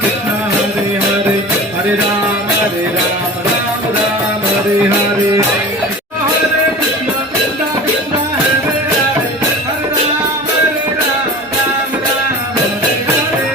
Krishna Hare Hare Hare Ram Ram Ram Hare Hare Hare Krishna Krishna Krishna Hare Hare Hare Ram Ram Ram Hare Hare